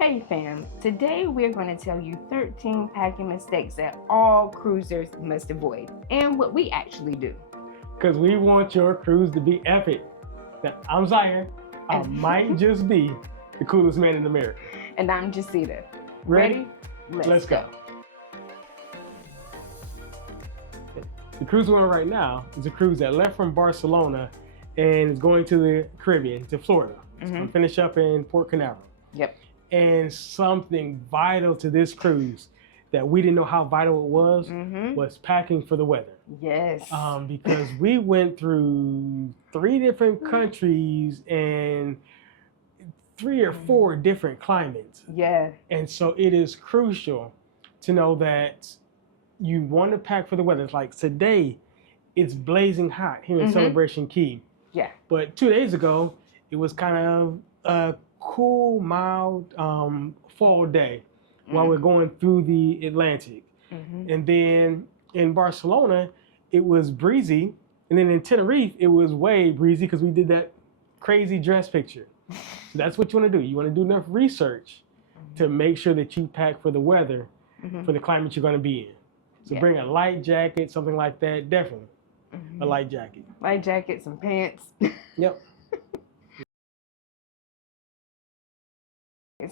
Hey fam, today we're going to tell you 13 packing mistakes that all cruisers must avoid and what we actually do. Because we want your cruise to be epic. Now, I'm Zaire. I might just be the coolest man in America. And I'm Jacita. Ready? Let's go. The cruise we're on right now is a cruise that left from Barcelona and is going to the Caribbean, to Florida. It's going to finish up in Port Canaveral. Yep. And something vital to this cruise that we didn't know how vital it was packing for the weather. Yes. Because we went through 3 different countries and 3 or 4 different climates. Yeah. And so it is crucial to know that you want to pack for the weather. It's like today, it's blazing hot here in Celebration Key. Yeah. But 2 days ago, it was kind of a cool, mild fall day while we're going through the Atlantic. And then in Barcelona, it was breezy. And then in Tenerife, it was way breezy because we did that crazy dress picture. So that's what you want to do. You want to do enough research to make sure that you pack for the weather, for the climate you're going to be in. So bring a light jacket, something like that. Definitely a light jacket. Light jacket, some pants. Yep.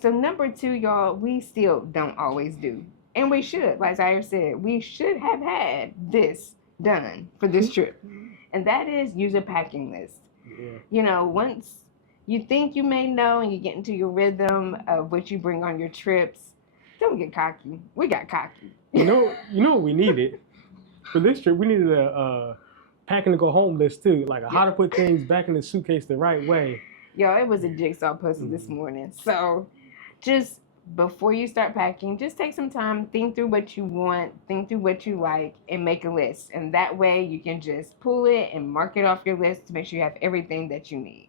So number 2, y'all, we still don't always do. And we should, like Zaire said, we should have had this done for this trip. And that is use a packing list. Yeah. You know, once you think you may know and you get into your rhythm of what you bring on your trips, don't get cocky. We got cocky. You know what we needed? For this trip, we needed a packing to go home list too. Like how to put things back in the suitcase the right way. Yo, it was a jigsaw puzzle this morning. So just before you start packing, just take some time, think through what you want, think through what you like, and make a list. And that way you can just pull it and mark it off your list to make sure you have everything that you need.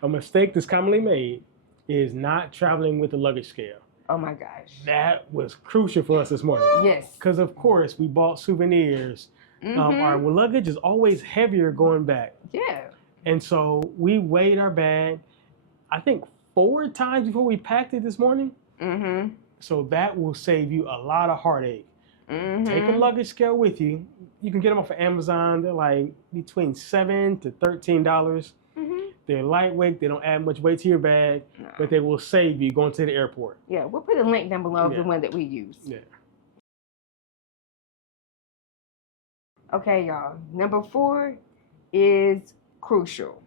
A mistake that's commonly made is not traveling with the luggage scale. Oh my gosh. That was crucial for us this morning. Yes. Because of course we bought souvenirs. Our luggage is always heavier going back. Yeah. And so we weighed our bag, I think 4 times before we packed it this morning. So that will save you a lot of heartache. Take a luggage scale with you. You can get them off of Amazon. They're like between $7 to $13. They're lightweight. They don't add much weight to your bag, but they will save you going to the airport. Yeah, we'll put a link down below of the one that we use. Yeah. Okay, y'all. Number 4 is crucial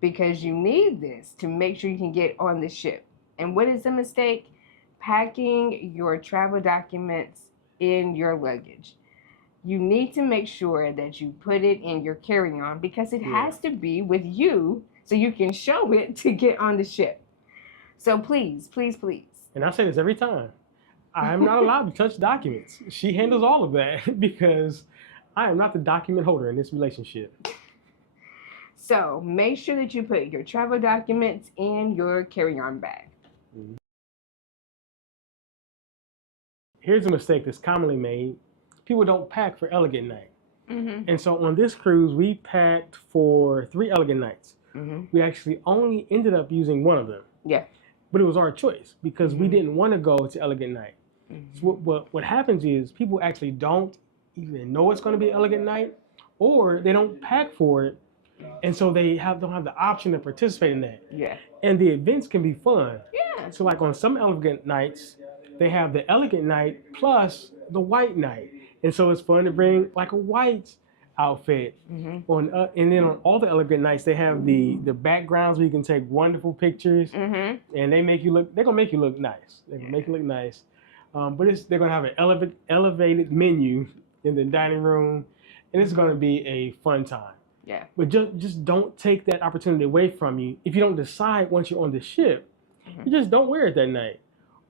because you need this to make sure you can get on the ship. And what is the mistake? Packing your travel documents in your luggage. You need to make sure that you put it in your carry-on because it has to be with you so you can show it to get on the ship. So please, please, please. And I say this every time. I'm not allowed to touch documents. She handles all of that because I am not the document holder in this relationship. So make sure that you put your travel documents in your carry-on bag. Here's a mistake that's commonly made. People don't pack for elegant night. And so on this cruise, we packed for 3 elegant nights. We actually only ended up using 1 of them. Yeah. But it was our choice because we didn't want to go to elegant night. So what happens is people actually don't even know it's going to be elegant night, or they don't pack for it, and so they don't have the option to participate in that. Yeah. And the events can be fun. Yeah. So like on some elegant nights, they have the elegant night plus the white night, and so it's fun to bring like a white outfit. And then on all the elegant nights, they have the backgrounds where you can take wonderful pictures, and they're gonna make you look nice. They're gonna make you look nice. But they're gonna have an elevated menu in the dining room, and it's gonna be a fun time. Yeah. But just don't take that opportunity away from you. If you don't decide once you're on the ship, you just don't wear it that night.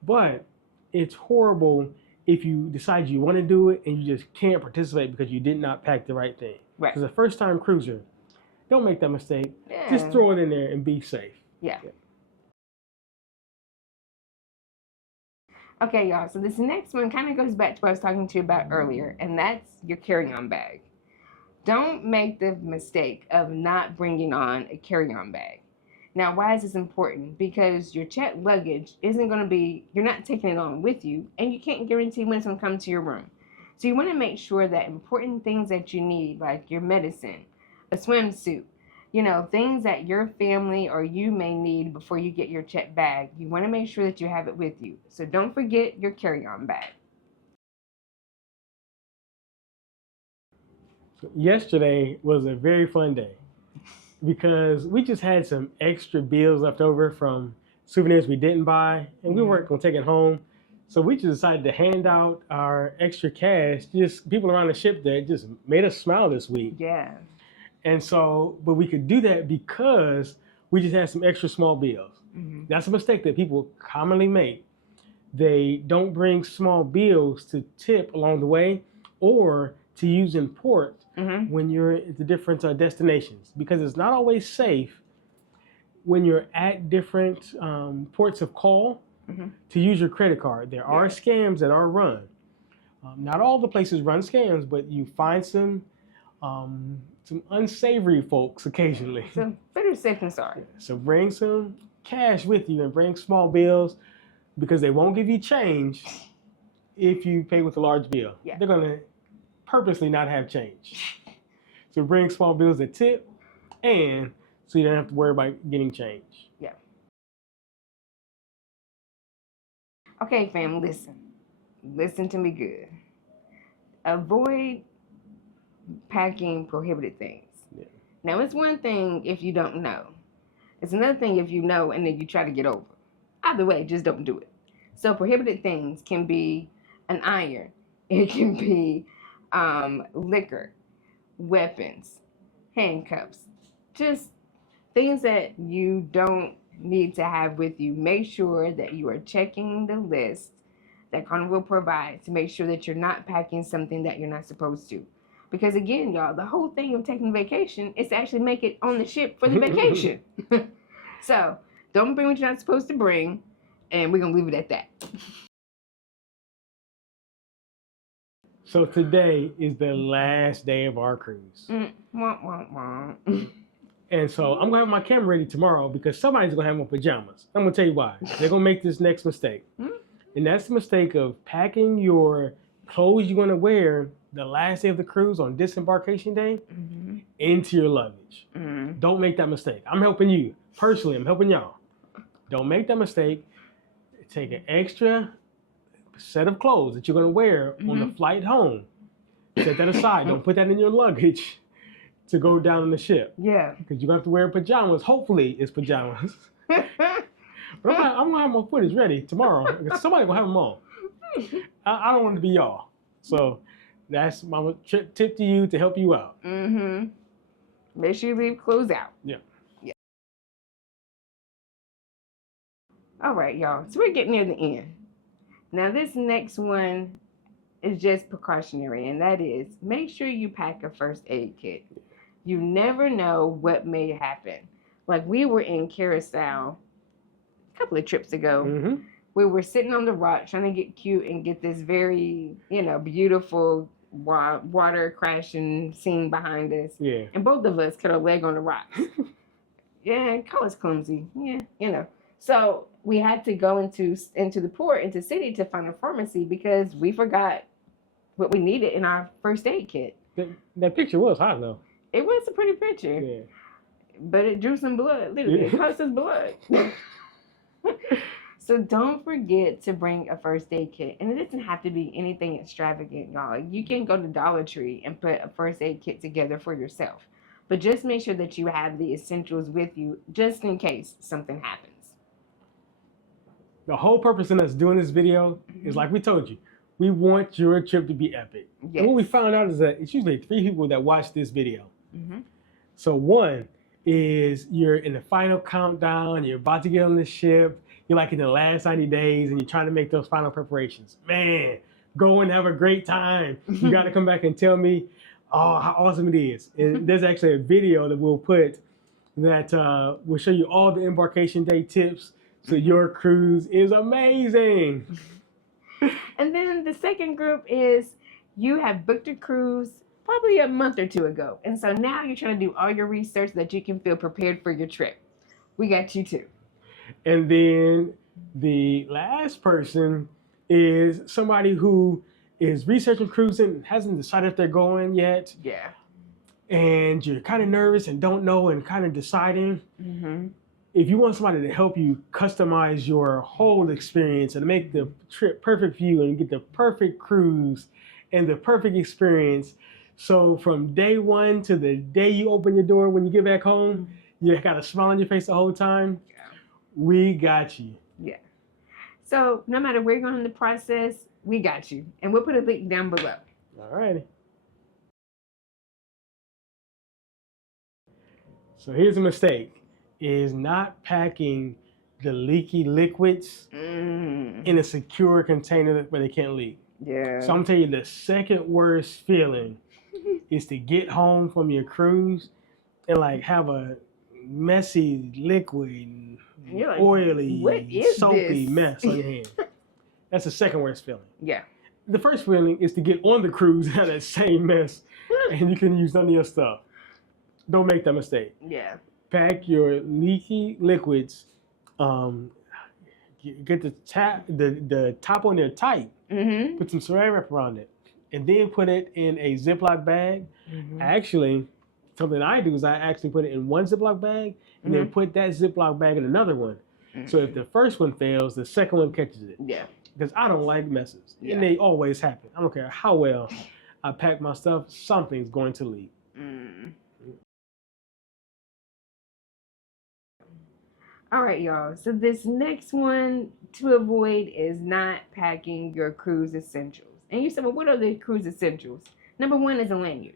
But it's horrible if you decide you want to do it and you just can't participate because you did not pack the right thing. Right. As a first-time cruiser, don't make that mistake. Yeah. Just throw it in there and be safe. Yeah. Okay, y'all. So this next one kind of goes back to what I was talking to you about earlier, and that's your carry-on bag. Don't make the mistake of not bringing on a carry-on bag. Now, why is this important? Because your checked luggage isn't going to be, you're not taking it on with you, and you can't guarantee when it's going to come to your room. So you want to make sure that important things that you need, like your medicine, a swimsuit, things that your family or you may need before you get your checked bag, you want to make sure that you have it with you. So don't forget your carry-on bag. Yesterday was a very fun day because we just had some extra bills left over from souvenirs we didn't buy, and we weren't going to take it home. So we just decided to hand out our extra cash, just people around the ship that just made us smile this week. Yeah. And so, but we could do that because we just had some extra small bills. Mm-hmm. That's a mistake that people commonly make. They don't bring small bills to tip along the way or to use in port when you're at the different destinations, because it's not always safe when you're at different ports of call to use your credit card. There are scams that are run. Not all the places run scams, but you find some unsavory folks occasionally. So better safe than sorry. So bring some cash with you and bring small bills, because they won't give you change if you pay with a large bill. Yeah. They're going to purposely not have change. So bring small bills that tip, and so you don't have to worry about getting change. Yeah. Okay, fam, listen. Listen to me good. Avoid packing prohibited things. Yeah. Now, it's one thing if you don't know. It's another thing if you know and then you try to get over. Either way, just don't do it. So prohibited things can be an iron. It can be liquor, weapons, handcuffs, just things that you don't need to have with you. Make sure that you are checking the list that Carnival provides to make sure that you're not packing something that you're not supposed to. Because again, y'all, the whole thing of taking vacation is to actually make it on the ship for the vacation. So don't bring what you're not supposed to bring, and we're going to leave it at that. So today is the last day of our cruise. Wah, wah, wah. And so I'm going to have my camera ready tomorrow because somebody's going to have on pajamas. I'm going to tell you why. They're going to make this next mistake. And that's the mistake of packing your clothes you're going to wear the last day of the cruise on disembarkation day into your luggage. Don't make that mistake. I'm helping you. Personally, I'm helping y'all. Don't make that mistake. Take an extra set of clothes that you're going to wear on the flight home. Set that aside. Don't put that in your luggage to go down on the ship. Yeah. Because you're going to have to wear pajamas. Hopefully it's pajamas. But I'm going to have my footage ready tomorrow. Somebody's going to have them on. I don't want it to be y'all. So that's my tip to you to help you out. Make sure you leave clothes out. Yeah. All right, y'all. So we're getting near the end. Now, this next one is just precautionary, and that is make sure you pack a first aid kit. You never know what may happen. Like we were in Curacao a couple of trips ago. We were sitting on the rock trying to get cute and get this very, beautiful water crashing scene behind us. Yeah. And both of us cut our leg on the rocks. Yeah, call us clumsy. Yeah, So we had to go into the port, into city to find a pharmacy because we forgot what we needed in our first aid kit. That picture was hot though. It was a pretty picture. Yeah. But it drew some blood. Literally, it cost us blood. So don't forget to bring a first aid kit. And it doesn't have to be anything extravagant, y'all. You can go to Dollar Tree and put a first aid kit together for yourself. But just make sure that you have the essentials with you just in case something happens. The whole purpose in us doing this video is like we told you. We want your trip to be epic. Yes. And what we found out is that it's usually 3 people that watch this video. So one is you're in the final countdown, you're about to get on the ship, you're like in the last 90 days and you're trying to make those final preparations. Man, go and have a great time. You got to come back and tell me how awesome it is. And there's actually a video that we'll put that will show you all the embarkation day tips so your cruise is amazing. And then the second group is you have booked a cruise probably a month or two ago. And so now you're trying to do all your research so that you can feel prepared for your trip. We got you too. And then the last person is somebody who is researching cruising, hasn't decided if they're going yet, Yeah. and you're kind of nervous and don't know and kind of deciding. Mm-hmm. If you want somebody to help you customize your whole experience and make the trip perfect for you and get the perfect cruise and the perfect experience, so from day one to the day you open your door when you get back home, you got a smile on your face the whole time, we got you. Yeah. So no matter where you're going in the process, we got you. And we'll put a link down below. All righty. So here's a mistake, is not packing the leaky liquids in a secure container where they can't leak. Yeah. So I'm gonna tell you, the second worst feeling is to get home from your cruise and like have a messy, liquid, like, oily, soapy mess on your hand. That's the second worst feeling. Yeah. The first feeling is to get on the cruise and have that same mess and you can use none of your stuff. Don't make that mistake. Yeah. Pack your leaky liquids. Get the top on there tight. Mm-hmm. Put some saran wrap around it, and then put it in a Ziploc bag. Mm-hmm. Actually, something I do is I actually put it in one Ziploc bag and then put that Ziploc bag in another one. Mm-hmm. So if the first one fails, the second one catches it. Yeah. Because I don't like messes, and they always happen. I don't care how well I pack my stuff, something's going to leak. Mm. All right, y'all. So this next one to avoid is not packing your cruise essentials. And you said, well, what are the cruise essentials? Number one is a lanyard.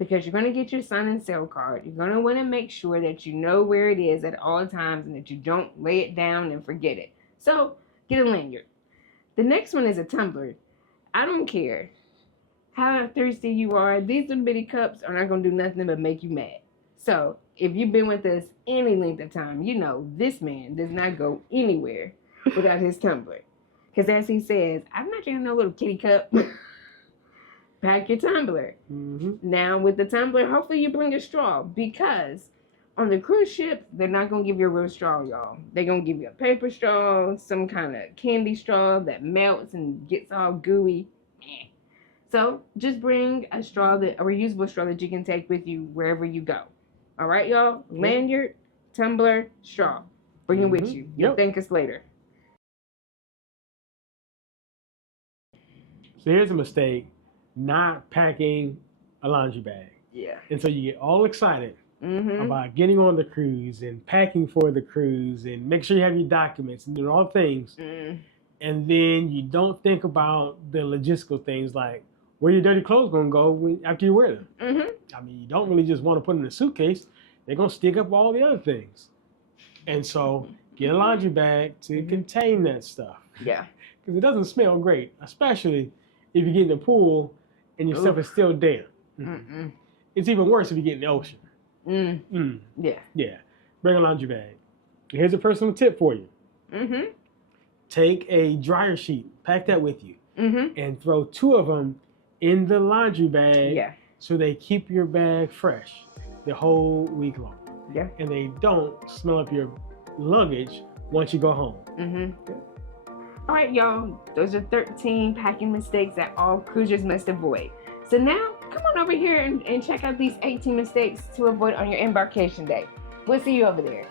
Because you're going to get your sign and sail card. You're going to want to make sure that you know where it is at all times and that you don't lay it down and forget it. So get a lanyard. The next one is a tumbler. I don't care how thirsty you are. These little bitty cups are not going to do nothing but make you mad. So if you've been with us any length of time, you know this man does not go anywhere without his tumbler. Because as he says, I'm not drinking no little kitty cup. Pack your tumbler. Mm-hmm. Now with the tumbler, hopefully you bring a straw, because on the cruise ship, they're not going to give you a real straw, y'all. They're going to give you a paper straw, some kind of candy straw that melts and gets all gooey. So just bring a straw, a reusable straw that you can take with you wherever you go. All right, y'all? Lanyard, tumbler, straw. Bring it with you. You'll thank us later. So here's a mistake, not packing a laundry bag. Yeah. And so you get all excited about getting on the cruise and packing for the cruise and make sure you have your documents and doing all things. And then you don't think about the logistical things like where your dirty clothes going to go after you wear them. I mean, you don't really just want to put them in a suitcase. They're going to stick up all the other things. And so get a laundry bag to contain that stuff. Yeah. Because it doesn't smell great, especially if you get in the pool and your stuff is still there. It's even worse if you get in the ocean. Yeah. Yeah. Bring a laundry bag. Here's a personal tip for you. Take a dryer sheet, pack that with you, and throw 2 of them in the laundry bag so they keep your bag fresh the whole week long. Yeah. And they don't smell up your luggage once you go home. All right, y'all. Those are 13 packing mistakes that all cruisers must avoid. So now, come on over here and check out these 18 mistakes to avoid on your embarkation day. We'll see you over there.